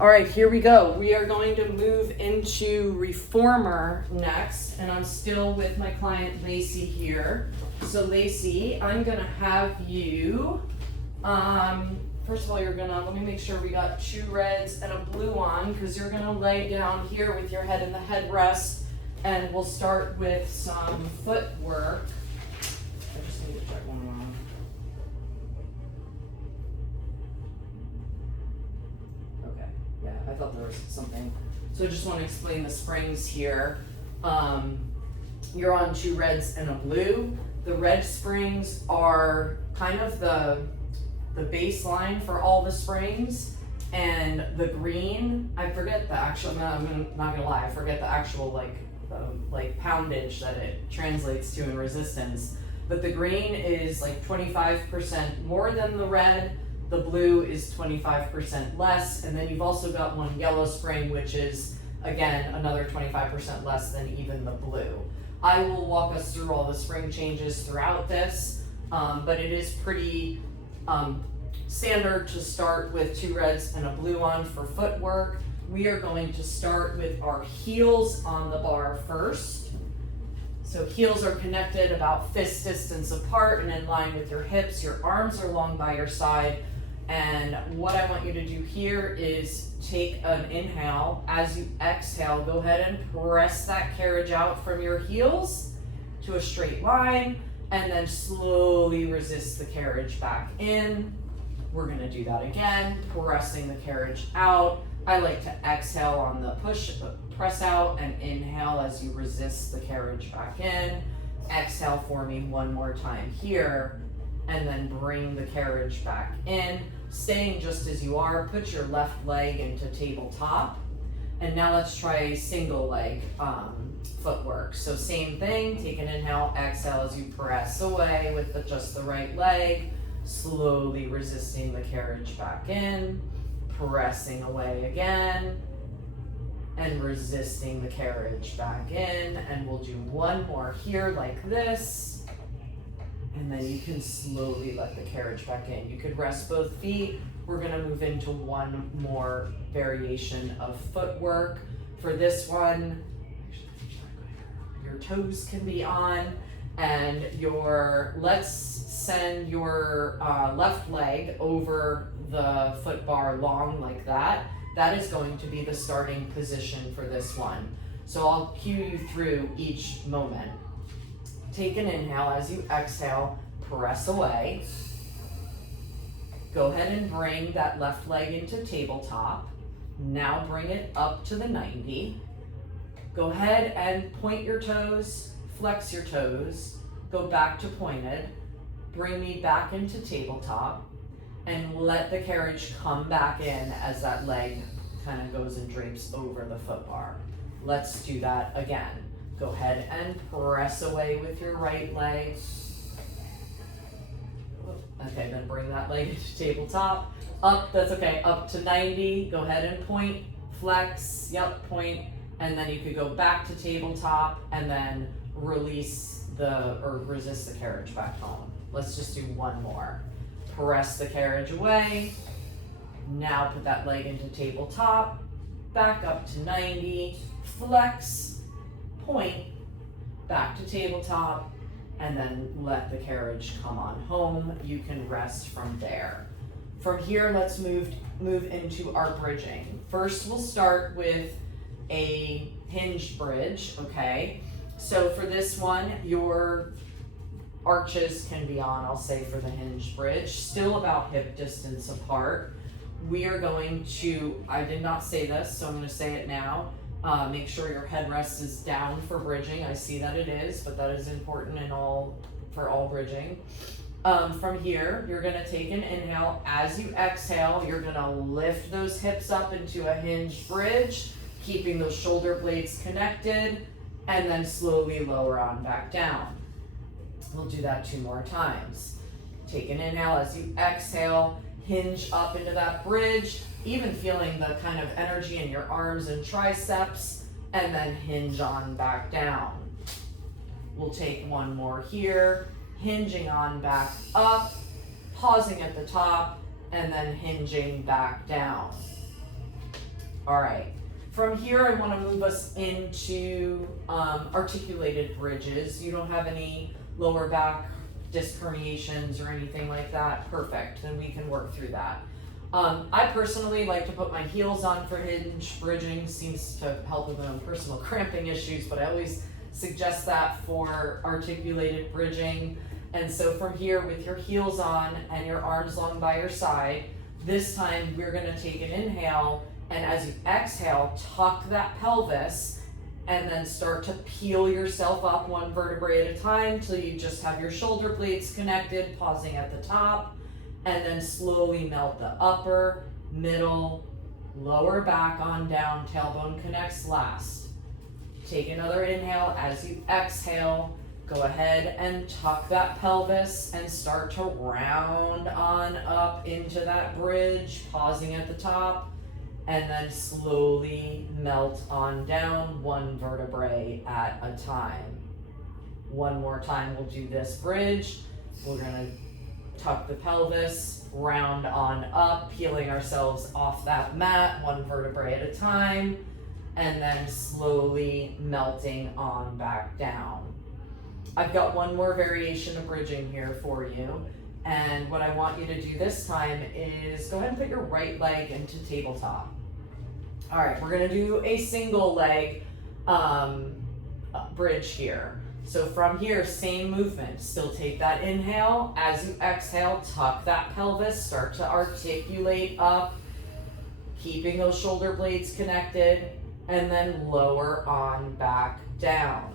All right, here we go. We are going to move into reformer next, and I'm still with my client Lacey here. So Lacey, I'm gonna have you, first of all, let me make sure we got 2 reds and a blue on, because you're gonna lay down here with your head in the headrest, and we'll start with some footwork. I just need to check one more. Yeah, I thought there was something. So I just want to explain the springs here. You're on 2 reds and a blue. The red springs are kind of the baseline for all the springs, and the green, I forget the actual, I'm not gonna lie, I forget the actual like poundage that it translates to in resistance. But the green is like 25% more than the red. The blue is 25% less, and then you've also got one yellow spring, which is, again, another 25% less than even the blue. I will walk us through all the spring changes throughout this, but it is pretty standard to start with 2 reds and a blue on for footwork. We are going to start with our heels on the bar first. So heels are connected about fist distance apart and in line with your hips. Your arms are long by your side. And what I want you to do here is take an inhale. As you exhale, go ahead and press that carriage out from your heels to a straight line, and then slowly resist the carriage back in. We're gonna do that again, pressing the carriage out. I like to exhale on the press out, and inhale as you resist the carriage back in. Exhale for me one more time here, and then bring the carriage back in. Staying just as you are, put your left leg into tabletop. And now let's try a single leg footwork. So same thing, take an inhale, exhale as you press away with just the right leg, slowly resisting the carriage back in, pressing away again, and resisting the carriage back in. And we'll do one more here like this. And then you can slowly let the carriage back in. You could rest both feet. We're gonna move into one more variation of footwork. For this one, your toes can be on, and let's send your left leg over the foot bar long like that. That is going to be the starting position for this one. So I'll cue you through each moment. Take an inhale. As you exhale, press away. Go ahead and bring that left leg into tabletop. Now bring it up to the 90. Go ahead and point your toes, flex your toes, go back to pointed, bring me back into tabletop, and let the carriage come back in as that leg kind of goes and drapes over the foot bar. Let's do that again. Go ahead and press away with your right leg. Okay, then bring that leg into tabletop. Up, that's okay, up to 90. Go ahead and point, flex, point. And then you could go back to tabletop and then resist the carriage back home. Let's just do one more. Press the carriage away. Now put that leg into tabletop. Back up to 90. Flex. Point, back to tabletop, and then let the carriage come on home. You can rest from there. From here, let's move into our bridging. First, we'll start with a hinged bridge, okay? So for this one, your arches can be on, I'll say, for the hinged bridge, still about hip distance apart. We are going to, I did not say this, so I'm gonna say it now. Make sure your headrest is down for bridging. I see that it is, but that is important for all bridging. From here, you're gonna take an inhale. As you exhale, you're gonna lift those hips up into a hinged bridge, keeping those shoulder blades connected, and then slowly lower on back down. We'll do that 2 more times. Take an inhale. As you exhale, hinge up into that bridge, even feeling the kind of energy in your arms and triceps, and then hinge on back down. We'll take one more here, hinging on back up, pausing at the top, and then hinging back down. All right. From here, I want to move us into articulated bridges. You don't have any lower back disc herniations or anything like that. Perfect. Then we can work through that. I personally like to put my heels on for hinge bridging. Seems to help with my own personal cramping issues, but I always suggest that for articulated bridging. And so from here, with your heels on and your arms long by your side, this time we're going to take an inhale, and as you exhale, tuck that pelvis and then start to peel yourself up one vertebrae at a time till you just have your shoulder blades connected, pausing at the top, and then slowly melt the upper, middle, lower back on down, tailbone connects last. Take another inhale. As you exhale, go ahead and tuck that pelvis and start to round on up into that bridge, pausing at the top, and then slowly melt on down one vertebrae at a time. One more time, we'll do this bridge. We're gonna tuck the pelvis, round on up, peeling ourselves off that mat, one vertebrae at a time, and then slowly melting on back down. I've got one more variation of bridging here for you. And what I want you to do this time is go ahead and put your right leg into tabletop. All right, we're gonna do a single leg bridge here. So from here, same movement. Still take that inhale. As you exhale, tuck that pelvis, start to articulate up, keeping those shoulder blades connected, and then lower on back down.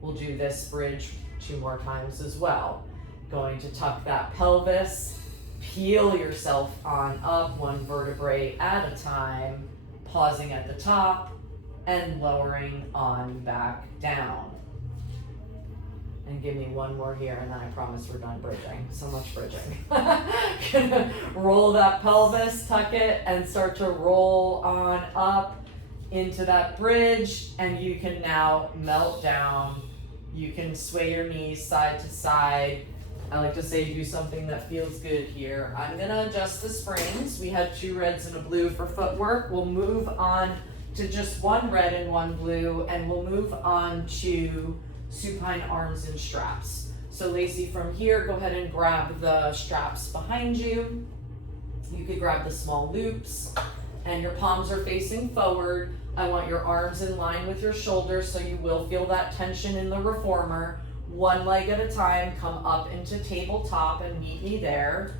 We'll do this bridge 2 more times as well. Going to tuck that pelvis, peel yourself on up one vertebrae at a time, pausing at the top and lowering on back down. And give me one more here, and then I promise we're done bridging. So much bridging. Gonna roll that pelvis, tuck it, and start to roll on up into that bridge, and you can now melt down. You can sway your knees side to side. I like to say do something that feels good here. I'm gonna adjust the springs. We had 2 reds and a blue for footwork. We'll move on to just 1 red and 1 blue, and we'll move on to supine arms and straps. So Lacey, from here, go ahead and grab the straps behind you. You could grab the small loops, and your palms are facing forward. I want your arms in line with your shoulders, so you will feel that tension in the reformer. 1 leg at a time, come up into tabletop and meet me there.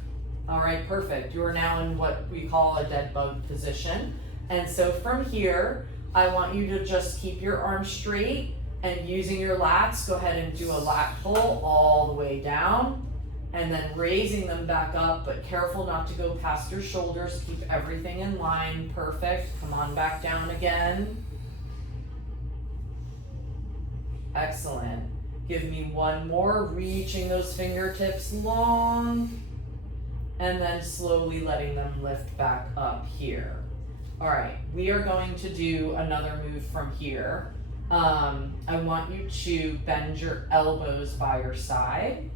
All right, perfect. You are now in what we call a dead bug position. And so from here, I want you to just keep your arms straight, and using your lats, go ahead and do a lat pull all the way down, and then raising them back up, but careful not to go past your shoulders. Keep everything in line. Perfect. Come on back down again. Excellent. Give me 1 more, reaching those fingertips long, and then slowly letting them lift back up here. All right, we are going to do another move from here. I want you to bend your elbows by your side.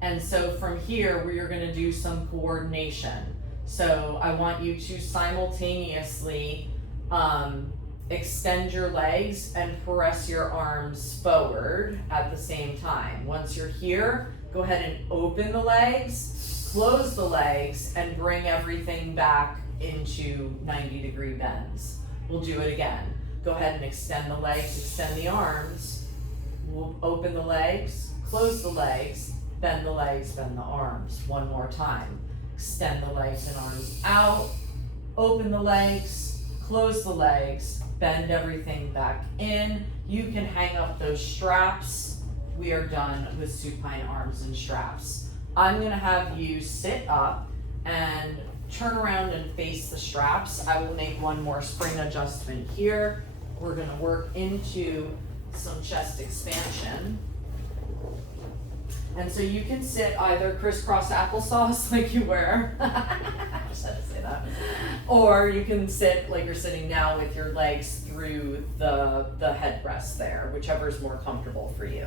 And so from here, we are gonna do some coordination. So I want you to simultaneously extend your legs and press your arms forward at the same time. Once you're here, go ahead and open the legs, close the legs, and bring everything back into 90-degree bends. We'll do it again. Go ahead and extend the legs, extend the arms. We'll open the legs, close the legs, bend the legs, bend the arms. 1 more time. Extend the legs and arms out, open the legs, close the legs, bend everything back in. You can hang up those straps. We are done with supine arms and straps. I'm gonna have you sit up and turn around and face the straps. I will make 1 more spring adjustment here. We're gonna work into some chest expansion. And so you can sit either crisscross applesauce like you were, I just had to say that, or you can sit like you're sitting now with your legs through the headrest there, whichever is more comfortable for you.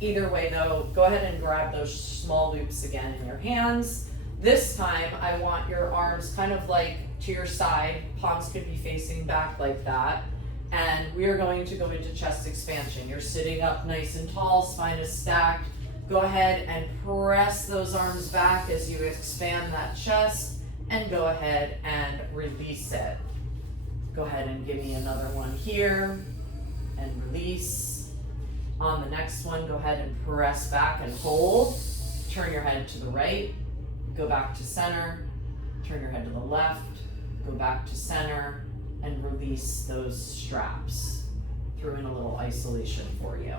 Either way though, go ahead and grab those small loops again in your hands. This time, I want your arms kind of like to your side, palms could be facing back like that. And we are going to go into chest expansion. You're sitting up nice and tall, spine is stacked. Go ahead and press those arms back as you expand that chest, and go ahead and release it. Go ahead and give me another one here, and release. On the next one, go ahead and press back and hold. Turn your head to the right, go back to center, turn your head to the left, go back to center, and release those straps. Threw in a little isolation for you.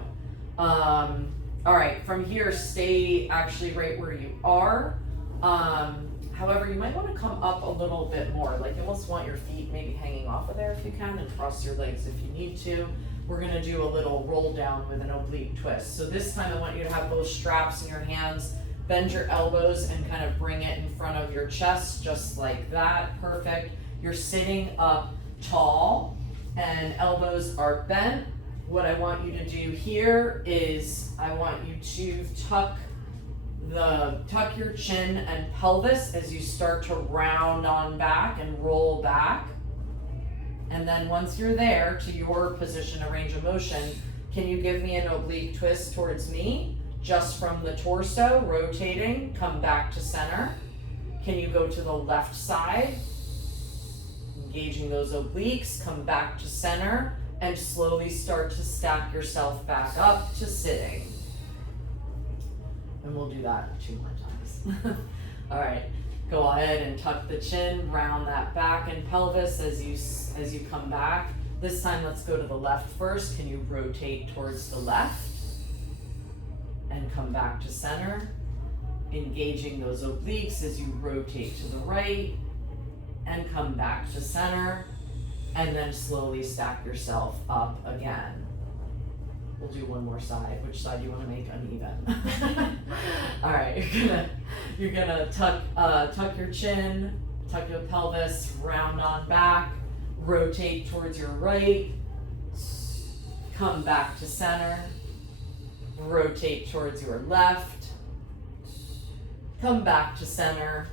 All right, from here, stay actually right where you are. However, you might want to come up a little bit more. Like you almost want your feet maybe hanging off of there if you can, and cross your legs if you need to. We're gonna do a little roll down with an oblique twist. So this time I want you to have both straps in your hands, bend your elbows and kind of bring it in front of your chest, just like that, perfect. You're sitting up tall and elbows are bent. What I want you to do here is I want you to tuck your chin and pelvis as you start to round on back and roll back. And then once you're there to your position of range of motion, can you give me an oblique twist towards me? Just from the torso, rotating, come back to center. Can you go to the left side? Engaging those obliques, come back to center, and slowly start to stack yourself back up to sitting. And we'll do that 2 more times. All right, go ahead and tuck the chin, round that back and pelvis as you come back. This time, let's go to the left first. Can you rotate towards the left and come back to center? Engaging those obliques as you rotate to the right and come back to center, and then slowly stack yourself up again. We'll do one more side. Which side do you want to make uneven? All right, you're gonna tuck your chin, tuck your pelvis, round on back, rotate towards your right, come back to center, rotate towards your left, come back to center,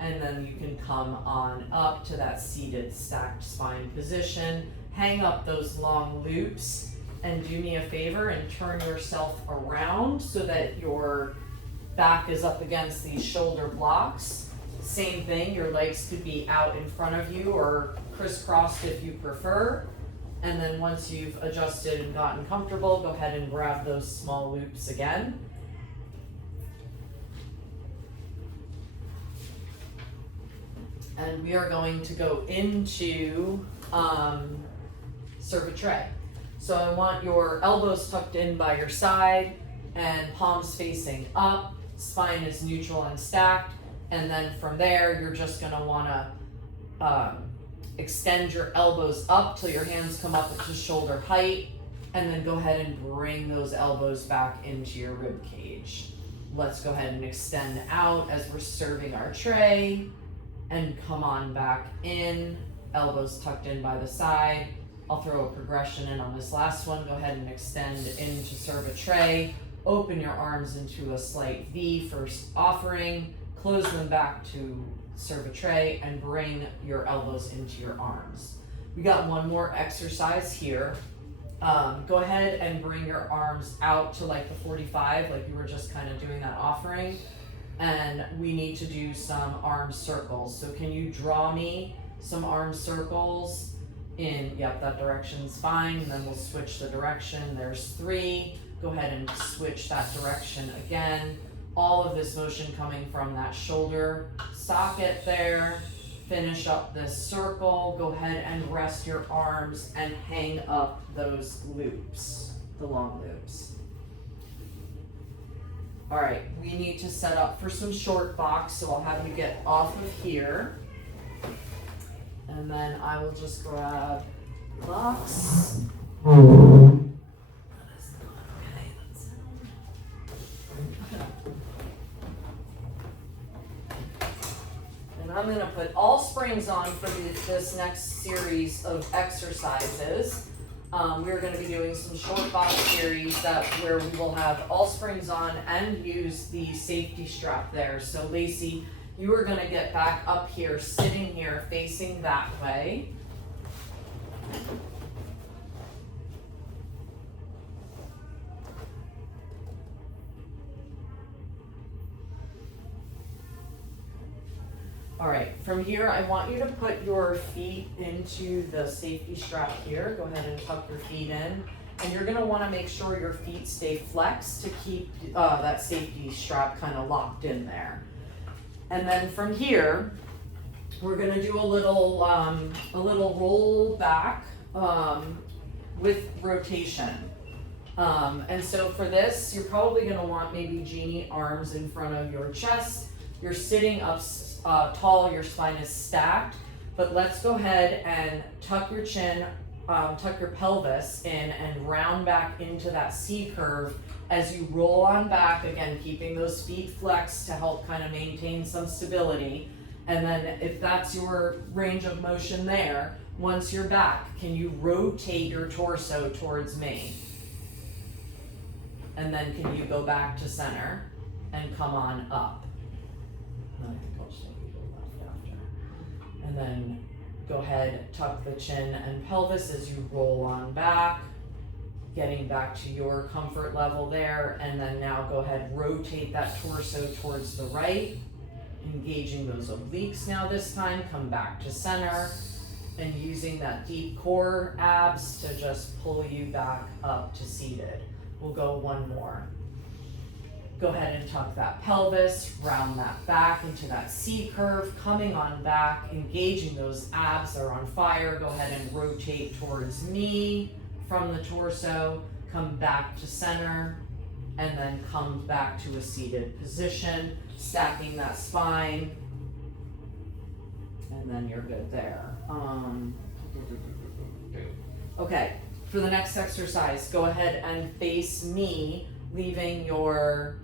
and then you can come on up to that seated stacked spine position. Hang up those long loops and do me a favor and turn yourself around so that your back is up against these shoulder blocks. Same thing, your legs could be out in front of you or crisscrossed if you prefer. And then once you've adjusted and gotten comfortable, go ahead and grab those small loops again. And we are going to go into Cervitre. So I want your elbows tucked in by your side and palms facing up, spine is neutral and stacked, and then from there you're just gonna wanna extend your elbows up till your hands come up to shoulder height, and then go ahead and bring those elbows back into your rib cage. Let's go ahead and extend out as we're serving our tray, and come on back in, elbows tucked in by the side. I'll throw a progression in on this last one. Go ahead and extend into serve a tray. Open your arms into a slight V for offering. Close them back to serve a tray and bring your elbows into your arms. We got one more exercise here. Go ahead and bring your arms out to like the 45, like you were just kind of doing that offering. And we need to do some arm circles. So can you draw me some arm circles in, yep, that direction's fine, and then we'll switch the direction. There's 3. Go ahead and switch that direction again. All of this motion coming from that shoulder socket there. Finish up this circle. Go ahead and rest your arms and hang up those loops, the long loops. All right, we need to set up for some short box, so I'll have you get off of here. And then I will just grab the box. That is not okay, that sound. And I'm gonna put all springs on for this next series of exercises. We're going to be doing some short box series where we will have all springs on and use the safety strap there. So Lacey, you are gonna get back up here, sitting here, facing that way. All right, from here, I want you to put your feet into the safety strap here. Go ahead and tuck your feet in. And you're gonna wanna make sure your feet stay flexed to keep that safety strap kind of locked in there. And then from here, we're gonna do a little roll back with rotation. And so for this, you're probably gonna want maybe genie arms in front of your chest. You're sitting up tall, your spine is stacked, but let's go ahead and tuck your chin, tuck your pelvis in and round back into that C curve as you roll on back, again, keeping those feet flexed to help kind of maintain some stability. And then if that's your range of motion there, once you're back, can you rotate your torso towards me? And then can you go back to center and come on up? And then I think I'll just maybe go left after. And then go ahead, tuck the chin and pelvis as you roll on back, getting back to your comfort level there. And then now go ahead, rotate that torso towards the right, engaging those obliques now this time, come back to center, and using that deep core abs to just pull you back up to seated. We'll go one more. Go ahead and tuck that pelvis, round that back into that C curve, coming on back, engaging those abs that are on fire. Go ahead and rotate towards me from the torso, come back to center, and then come back to a seated position, stacking that spine, and then you're good there. Okay, for the next exercise, go ahead and face me, leaving your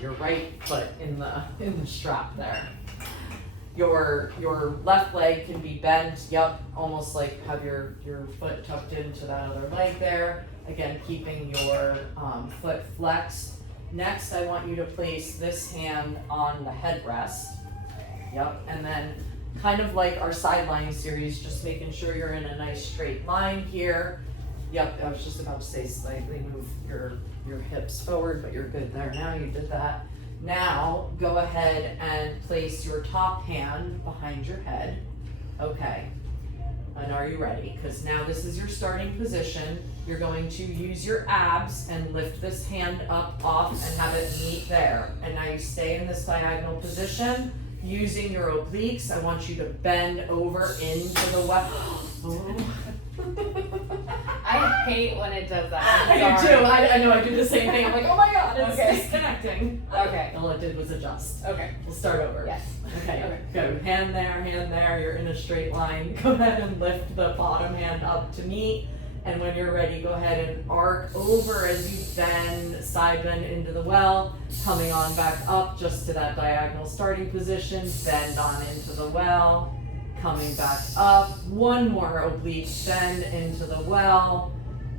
your right foot in the strap there. Your left leg can be bent, almost like have your foot tucked into that other leg there. Again, keeping your foot flexed. Next, I want you to place this hand on the headrest. And then kind of like our sideline series, just making sure you're in a nice straight line here. I was just about to say slightly move your hips forward, but you're good there now, you did that. Now, go ahead and place your top hand behind your head. Okay, and are you ready? Because now this is your starting position. You're going to use your abs and lift this hand up, off, and have it meet there. And now you stay in this diagonal position. Using your obliques, I want you to bend over into the left. I hate when it does that. I do too. I know, I do the same thing. I'm like, oh my god, it's disconnecting. Okay. All it did was adjust. Okay. We'll start over. Yes. Okay, go. Hand there, you're in a straight line. Go ahead and lift the bottom hand up to meet. And when you're ready, go ahead and arc over as you bend, side bend into the well, coming on back up just to that diagonal starting position, bend on into the well, coming back up, one more oblique, bend into the well,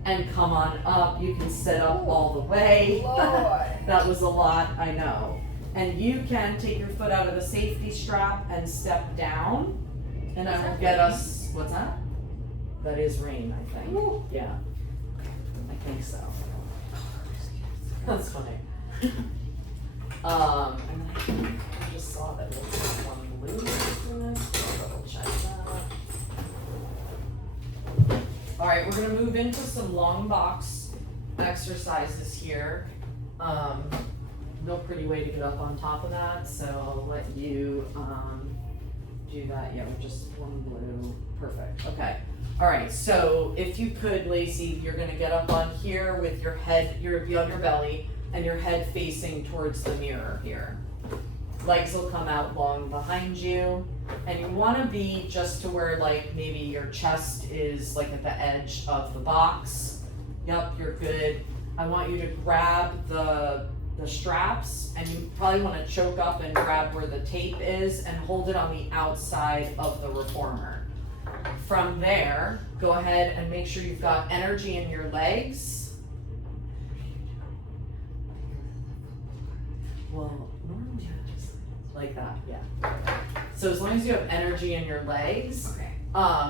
and come on up. You can sit up all the way. That was a lot, I know. And you can take your foot out of the safety strap and step down, and that will get us, what's that? That is rain, I think. Ooh. Yeah, I think so. That's funny. And I just saw that we'll put one blue in this. I'll double check that. All right, we're gonna move into some long box exercises here. No pretty way to get up on top of that, so I'll let you do that. Yeah, with just one blue. Perfect. Okay. All right, so if you could, Lacey, you're gonna get up on here with your head, you'll be on your belly, and your head facing towards the mirror here. Legs will come out long behind you, and you wanna be just to where like maybe your chest is like at the edge of the box. Yep, you're good. I want you to grab the straps, and you probably wanna choke up and grab where the tape is and hold it on the outside of the reformer. From there, go ahead and make sure you've got energy in your legs. Well, normally I just like that, yeah. So as long as you have energy in your legs, Okay.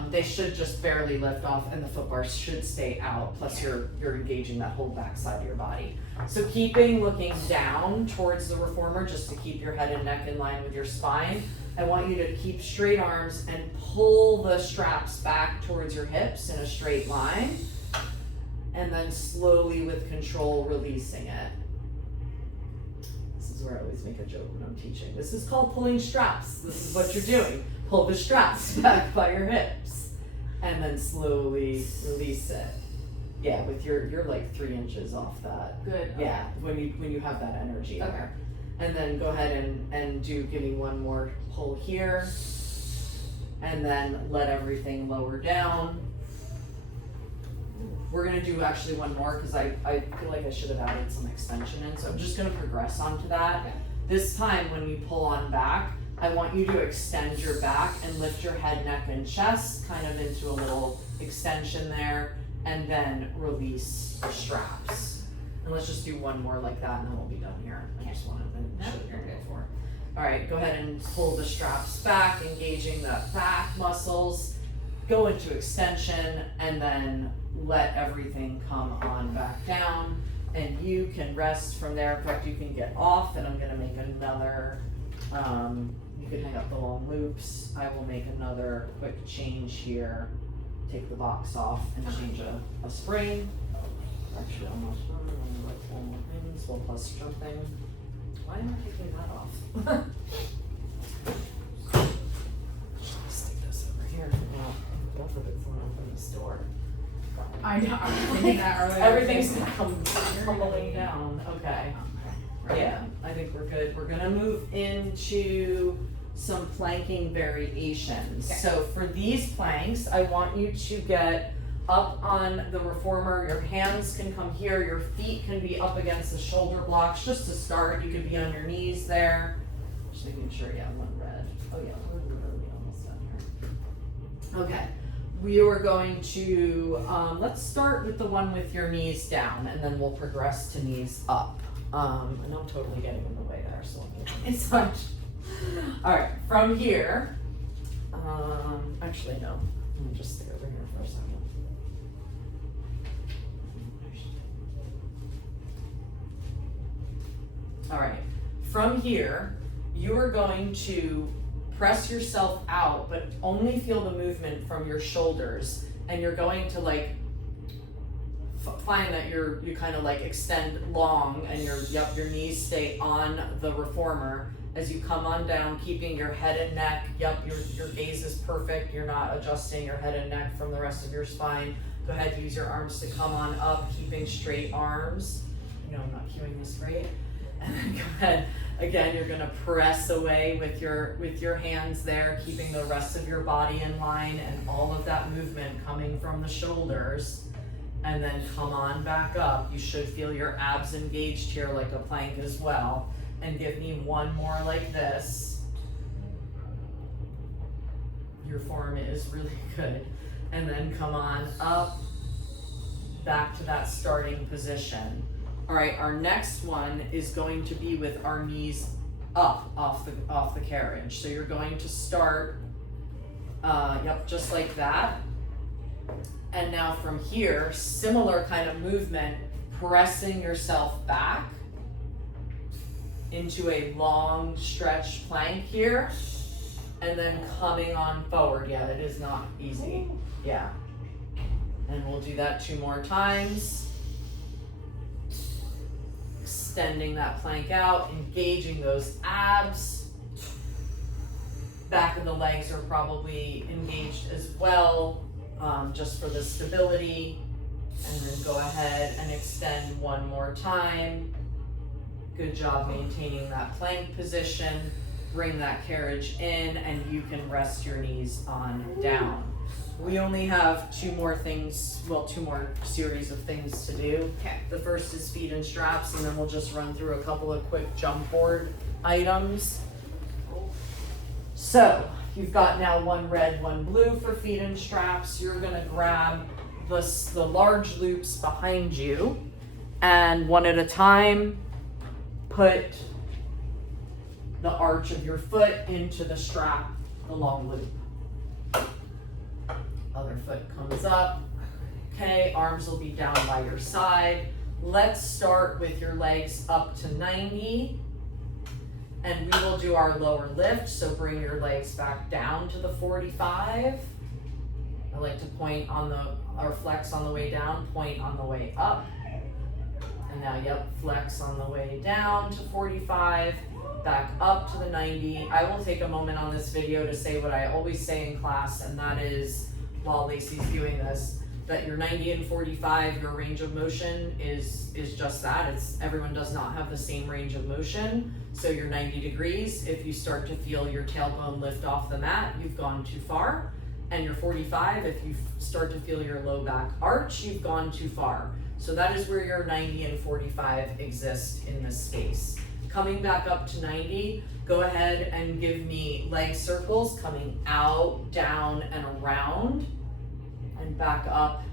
they should just barely lift off and the foot bars should stay out, plus you're engaging that whole back side of your body. So looking down towards the reformer just to keep your head and neck in line with your spine. I want you to keep straight arms and pull the straps back towards your hips in a straight line. And then slowly with control releasing it. This is where I always make a joke when I'm teaching. This is called pulling straps. This is what you're doing. Pull the straps back by your hips. And then slowly release it. Yeah, with you're like 3 inches off that. Good. Okay. Yeah, when you have that energy Okay. there. And then go ahead and give me one more pull here. And then let everything lower down. We're gonna do actually one more because I feel like I should have added some extension in, so I'm just gonna progress onto that. Okay. This time when you pull on back, I want you to extend your back and lift your head, neck, and chest kind of into a little extension there, and then release the straps. And let's just do one more like that and then we'll be done here. I just wanted to show you're you good. before. Alright, go ahead and pull the straps back, engaging the back muscles, go into extension, and then let everything come on back down. And you can rest from there. In fact, you can get off, and I'm gonna make another, you can hang up the long loops. I will make another quick change here. Take the box off and change a spring. Actually, almost done. I'm gonna like 4 more things. Well, plus jumping. Why am I taking that off? Stick this over here. Well, don't forget to open this door. I know. I was thinking that earlier. Everything's crumbling down. Okay. Right. Yeah, I think we're good. We're gonna move into some planking variations. Okay. So for these planks, I want you to get up on the reformer. Your hands can come here. Your feet can be up against the shoulder blocks. Just to start, you could be on your knees there. Just making sure, yeah, one red. Oh yeah, we're really almost done here. Okay. We are going to, let's start with the one with your knees down and then we'll progress to knees up. I know I'm totally getting in the way there, so I'll get my side. Alright, from here, actually no, let me just stay over here for a second. Alright, from here, you are going to press yourself out, but only feel the movement from your shoulders, and you're going to like find that you kind of like extend long, and your knees stay on the reformer as you come on down, keeping your head and neck. Your gaze is perfect. You're not adjusting your head and neck from the rest of your spine. Go ahead, use your arms to come on up, keeping straight arms. You know I'm not cueing this great. And then go ahead. Again, you're gonna press away with your hands there, keeping the rest of your body in line and all of that movement coming from the shoulders. And then come on back up. You should feel your abs engaged here like a plank as well. And give me one more like this. Your form is really good. And then come on up, back to that starting position. All right, our next one is going to be with our knees up off the carriage. So you're going to start, just like that. And now from here, similar kind of movement, pressing yourself back into a long stretch plank here, and then coming on forward. Yeah, that is not easy. Yeah. And we'll do that 2 more times. Extending that plank out, engaging those abs. Back of the legs are probably engaged as well, just for the stability. And then go ahead and extend 1 more time. Good job maintaining that plank position. Bring that carriage in, and you can rest your knees on down. We only have 2 more things, 2 more series of things to do. Okay. The first is feet and straps, and then we'll just run through a couple of quick jump board items. So, you've got now 1 red, 1 blue for feet and straps. You're gonna grab the large loops behind you, and one at a time, put the arch of your foot into the strap, the long loop. Other foot comes up. Okay, arms will be down by your side. Let's start with your legs up to 90. And we will do our lower lift, so bring your legs back down to the 45. I like to point on or flex on the way down, point on the way up. And now, yep, flex on the way down to 45, back up to the 90. I will take a moment on this video to say what I always say in class, and that is, while Lacey's doing this, that your 90 and 45, your range of motion is just that. Everyone does not have the same range of motion. So your 90 degrees, if you start to feel your tailbone lift off the mat, you've gone too far. And your 45, if you start to feel your low back arch, you've gone too far. So that is where your 90 and 45 exist in this space. Coming back up to 90, go ahead and give me leg circles coming out, down, and around. And back up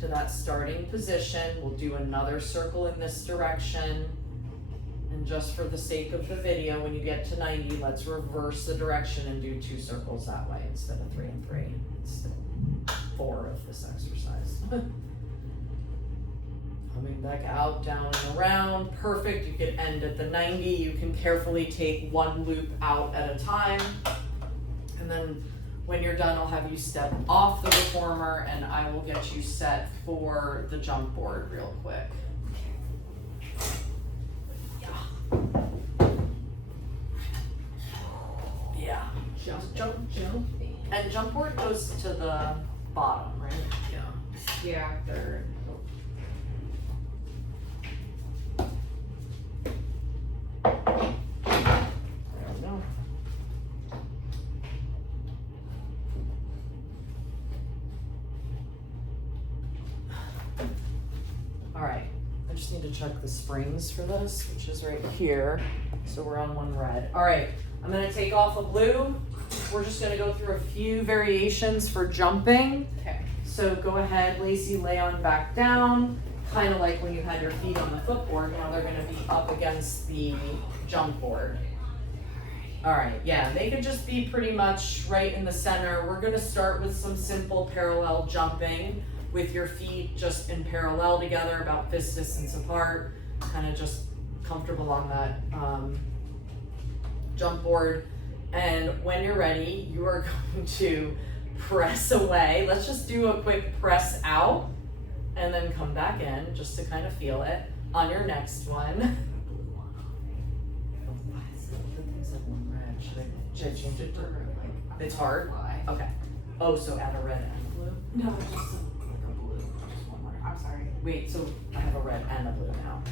to that starting position. We'll do another circle in this direction. And just for the sake of the video, when you get to 90, let's reverse the direction and do 2 circles that way instead of 3 and 3. It's 4 of this exercise. Coming back out, down and around. Perfect. You could end at the 90. You can carefully take 1 loop out at a time. And then when you're done, I'll have you step off the reformer and I will get you set for the jump board real quick. Yeah. Jump. And jump board goes to the bottom, right? Yeah, third. There we go. All right, I just need to check the springs for this, which is right here. So we're on 1 red. All right, I'm gonna take off a blue. We're just gonna go through a few variations for jumping. Okay. So go ahead, Lacey, lay on back down. Kind of like when you had your feet on the footboard, now they're gonna be up against the jump board. All right, yeah, they could just be pretty much right in the center. We're gonna start with some simple parallel jumping with your feet just in parallel together, about fist distance apart, kind of just comfortable on that jump board. And when you're ready, you are going to press away. Let's just do a quick press out and then come back in just to kind of feel it on your next one. Should I change it to it's hard? Okay. Oh, so add a red and a blue? No, just like a blue. Just one more. I'm sorry. Wait, so I have a red and a blue now.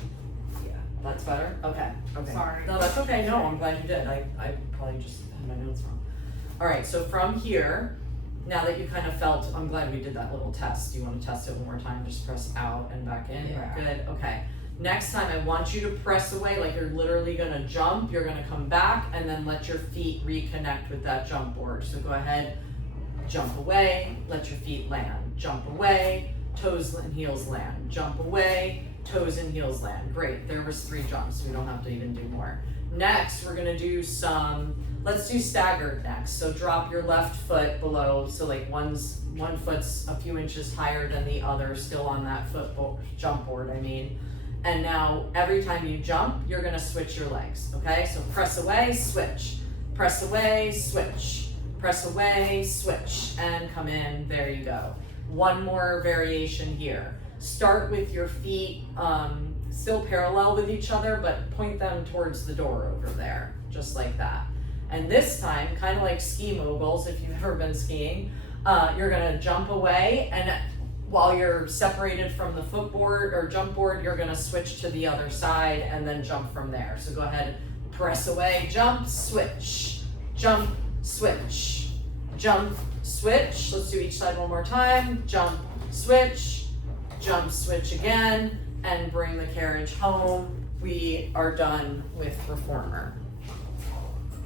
Yeah. That's better? Okay. Sorry. No, that's okay. No, I'm glad you did. I probably just had my notes wrong. All right, so from here, now that you kind of felt, I'm glad we did that little test. Do you want to test it one more time? Just press out and back in? Yeah. Good, okay. Next time I want you to press away like you're literally gonna jump. You're gonna come back and then let your feet reconnect with that jump board. So go ahead, jump away, let your feet land. Jump away, toes and heels land. Jump away, toes and heels land. Great, there was 3 jumps. We don't have to even do more. Next, we're gonna do let's do staggered next. So drop your left foot below. So like one foot's a few inches higher than the other, still on that jump board, I mean. And now every time you jump, you're gonna switch your legs, okay? So press away, switch. Press away, switch. Press away, switch, and come in, there you go. One more variation here. Start with your feet still parallel with each other, but point them towards the door over there, just like that. And this time, kind of like ski moguls, if you've ever been skiing, you're gonna jump away, and while you're separated from the footboard or jump board, you're gonna switch to the other side and then jump from there. So go ahead, press away, jump, switch, jump, switch, jump, switch. Let's do each side one more time. Jump, switch again, and bring the carriage home. We are done with reformer.